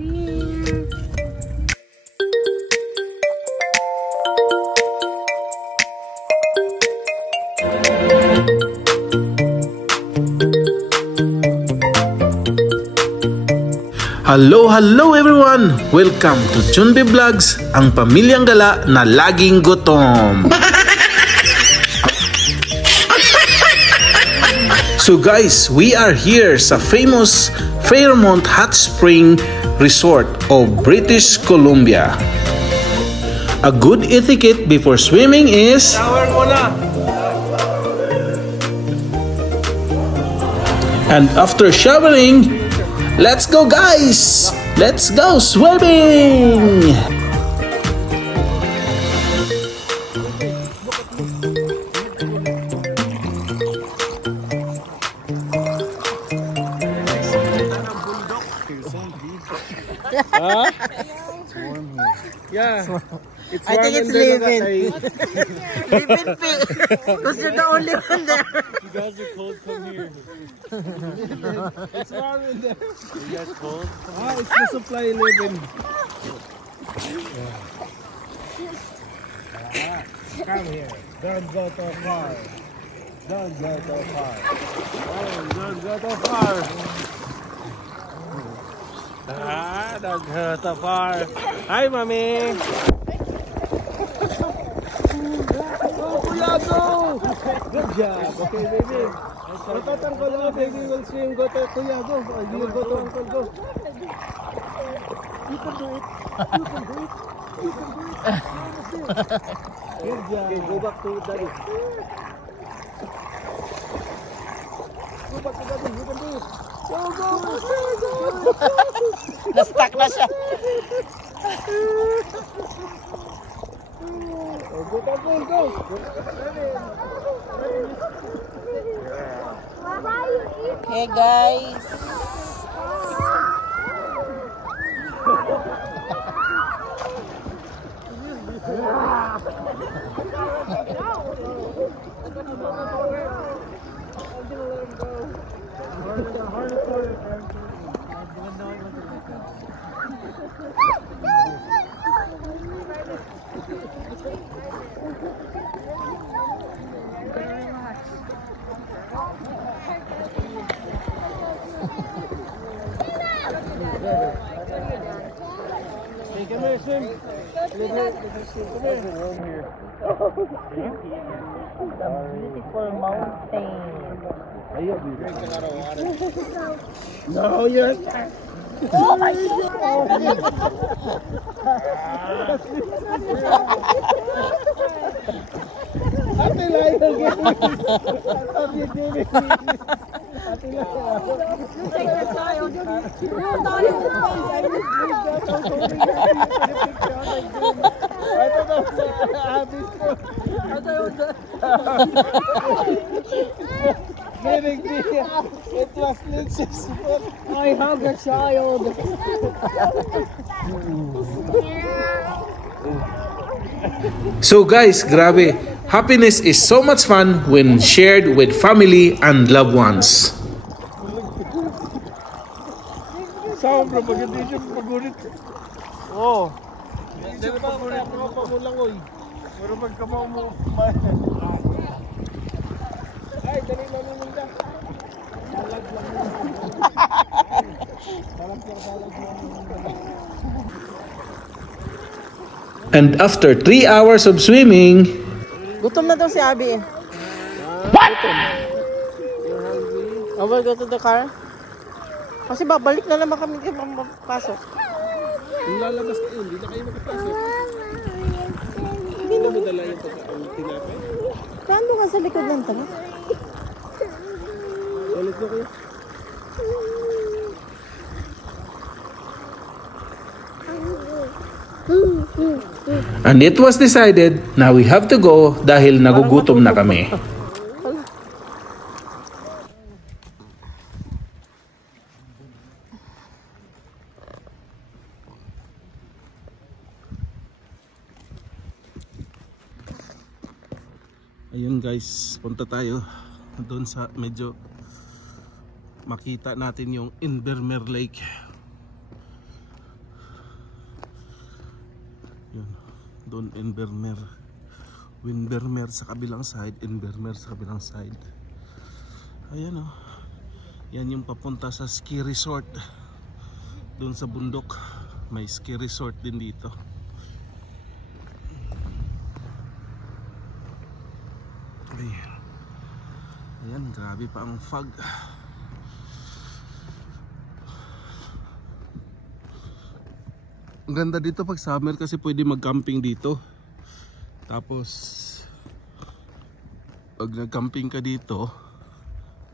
Cheers! Hello everyone! Welcome to Chunbi Vlogs, ang pamilyang gala na laging gutom. So guys, we are here sa famous Fairmont Hot Spring Resort of British Columbia. A good etiquette before swimming is and after showering, let's go guys! Let's go swimming! Huh? It's warm here. Yeah. It's warm. I think it's living. Living pig. Because you're the only one there. You guys are cold, come here. It's warm in there. Are you guys cold? Ah, it's the supply living. Come here. Don't go too far. Don't go too far. Oh, don't go too far. Don't go too far. Hi, mommy. Go! Good job. Okay, baby. Uncle, baby will swim. Go to Kuya, go. You go to Uncle, go. You can do it. You can do it. You can do it. Good job. Okay, go back to daddy. Go back to daddy. You can do it. Go, go, go, go. Na-stuck na siya. Go, go, go, go. Hey guys. Hey, come here, swim. Come here. Warm here. Beautiful mountain. You'll be drinking a lot of water. No, you're stuck. Oh my God! Ate Lyle again. What you doing? Ate Lyle. You take your child. It was Lynch's foot. I hug a child. So guys, grabe. Happiness is so much fun when shared with family and loved ones. Sombra, maganda siya pagulit. Oo. Hindi siya pagulit mga pamulangoy. Pero magkamaw mo. Ay, dali lang naman ka. Salag lang naman. Salag lang. And after 3 hours of swimming, Gutom na daw si Abby eh. what? I will go to the car. Kasi babalik na naman kami dito papasok. Kung lalabas kayo, hindi na kayo makapasok. Hindi na madala yung tinapay. Paano ka sa likod ng truck? Ulit na kayo. And it was decided na we have to go dahil nagugutom na kami. Ayun guys, punta tayo doon sa medyo makita natin yung Invermere Lake. Yun. Doon Invermer. Winvermer sa kabilang side, Invermer sa kabilang side. Ayan o. Yan yung papunta sa ski resort. Doon sa bundok. May ski resort din dito. Ayan. Ayan, grabe pa ang fog. Ang ganda dito pag summer kasi pwede mag-camping dito. Tapos pag nag-camping ka dito,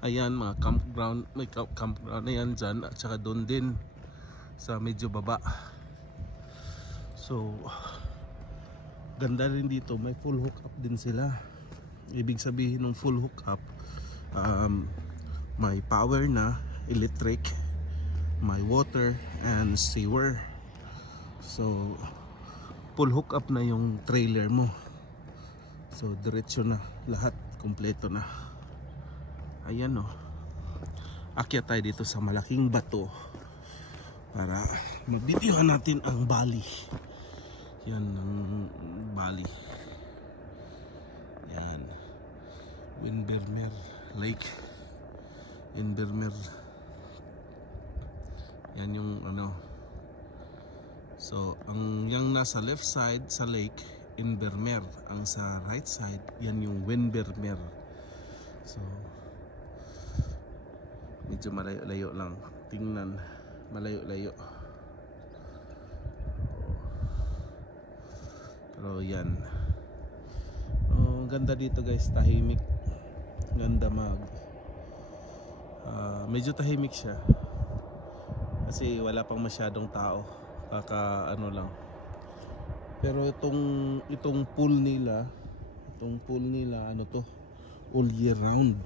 ayan, mga campground, may campground na yan dyan, at saka doon din sa medyo baba. So ganda rin dito, may full hookup din sila. Ibig sabihin ng full hookup, may power na, electric, may water and sewer. So full hookup na yung trailer mo. So diretso na lahat, kompleto na. Ayan o. Akyat tayo dito sa malaking bato para mabidyohan natin ang Bali. Yan ang Bali. Yan. Winvermer Lake. Invermer. Yan yung ano. So ang yang nasa left side sa lake, Invermer. Ang sa right side, yan yung Winvermer. So medyo malayo-layo lang. Tingnan, malayo-layo. Pero yan. Ganda dito guys, tahimik. Ganda medyo tahimik siya. Kasi wala pang masyadong tao. Kaka ano lang. Pero itong pool nila, ano to, all year round.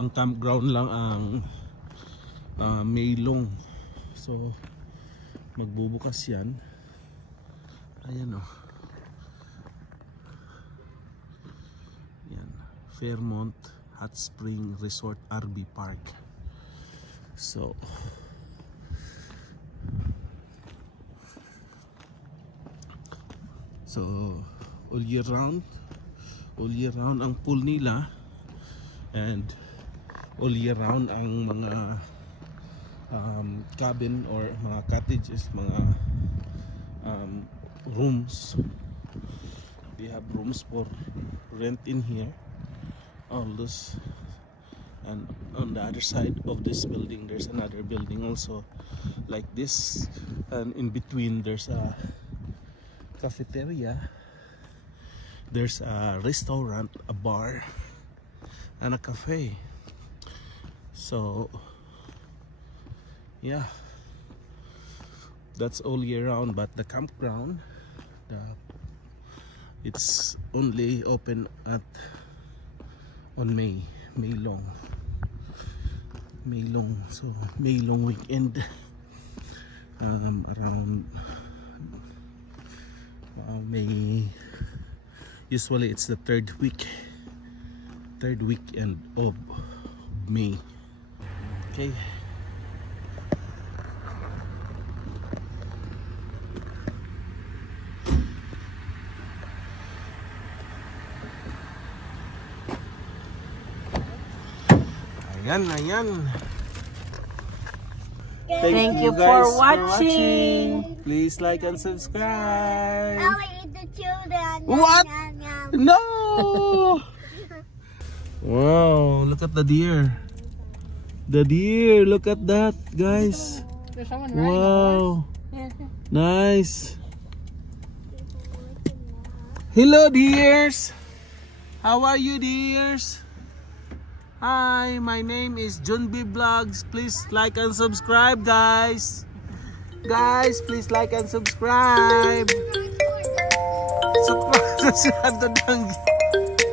Ang campground lang ang Maylong. So magbubukas yan. Ayan o. Yan, Fairmont Hot Spring Resort RV Park. So all year round ang pool nila, and all year round ang mga cabin or mga cottages, mga rooms. They have rooms for rent in here, all this. And on the other side of this building there's another building also like this, and in between there's a cafeteria, there's a restaurant, a bar, and a cafe. So yeah, that's all year round. But the campground, it's only open on Maylong. So Maylong weekend, around May. Usually it's the third weekend of May. Okay. Ayan. Thank you for watching. Please like and subscribe. I will eat the children. What? Yum, yum. No! Wow, look at the deer. The deer, look at that, guys. There's someone riding Wow. Yeah. Nice. Hello, dears. How are you, dears? Hi, my name is John B Vlogs. Please like and subscribe, guys. Guys, please like and subscribe.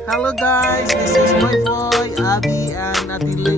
Hello, guys. This is my boy, Abby and Ate Lee.